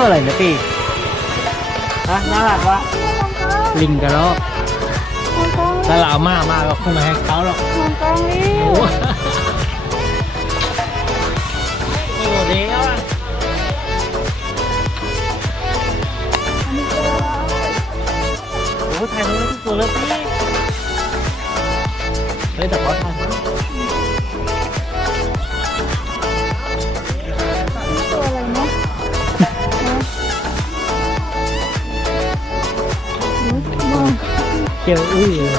ตัวอะไรนะพี่ฮะน่ารักวะลิงกระรอกถ้าเราเอามากก็คงไม่ให้เขาหรอกมองกล้องนี่ โอ้โหเดี๋ยวโอ้ถ่ายรูปทุกตัวเลยพี่เฮ้ยแต่เขาถ่ายมั้ย ตัวอะไรเนาะมอง เจียวอุ้ยเลย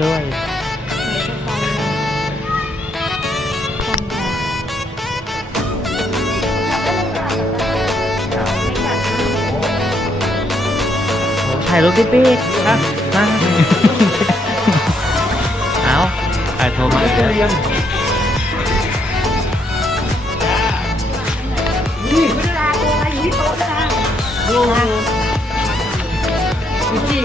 ด้วยถ่ายรูปปิ๊กๆนะมาเอาถ่ายโทรมาเดี๋ยวนี่เวลาตัวอะไรอยู่ที่โต๊ะนะดูนะพี่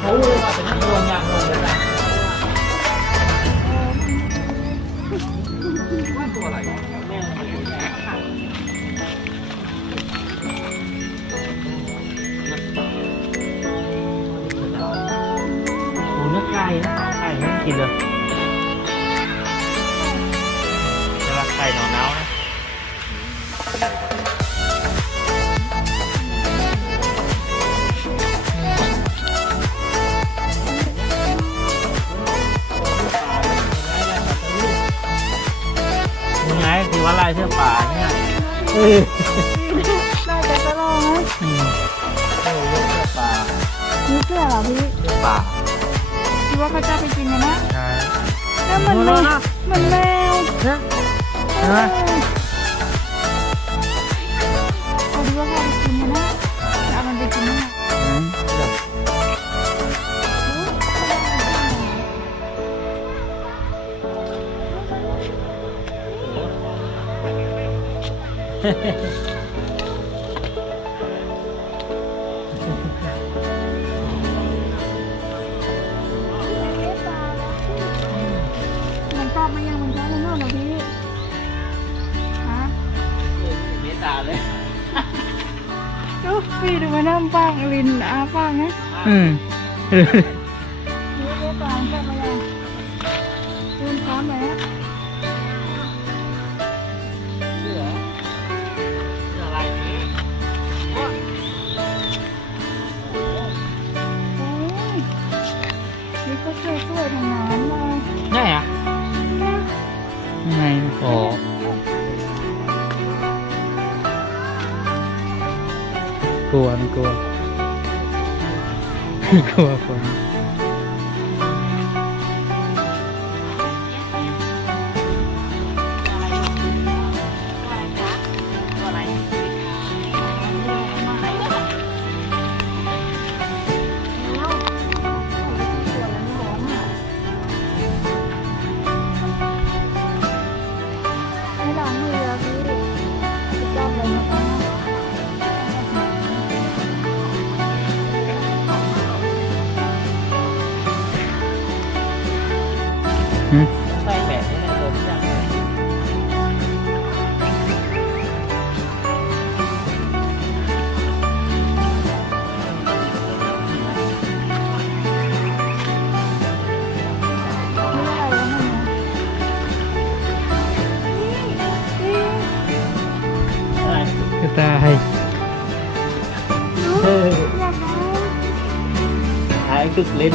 เขาเลยว่าเป็นรวมงานรวมเลยนะว่าตัวอะไรโอ้เนื้อไก่นะไก่ไม่กินเลยจะรักไก่หนาวๆนะที่ว่าลายเสื้อป่าเนี่ยได้แต่ก็ลองนะเสื้อป่า นี่เสื้อเหรอพี่ เสื้อป่า คิดว่าเขาจะไปกินกันนะ ใช่ แล้วมันแมวเนี่ยเห็นไหม เขาคิดว่าเขาไปกินกันนะจะเอามันไปกินนะมันชอบไหมยังมันชอบมันนอนเหรอพี่ฮะ เมตาเลย ดูพี่ดูมานั่งปังลินอาปังนะนี่เรียกปังชอบมายังลืมพร้อมแล้ว อะไรนี่ โอ้ยนี่ก็สวยๆทั้งนั้นเลย ไงอ่ะไงโอ้กลัวมันกลัวกลัวคนใส่แปะนี่แหละตัวที่อยากได้ก็ตายหายกึกลิ้น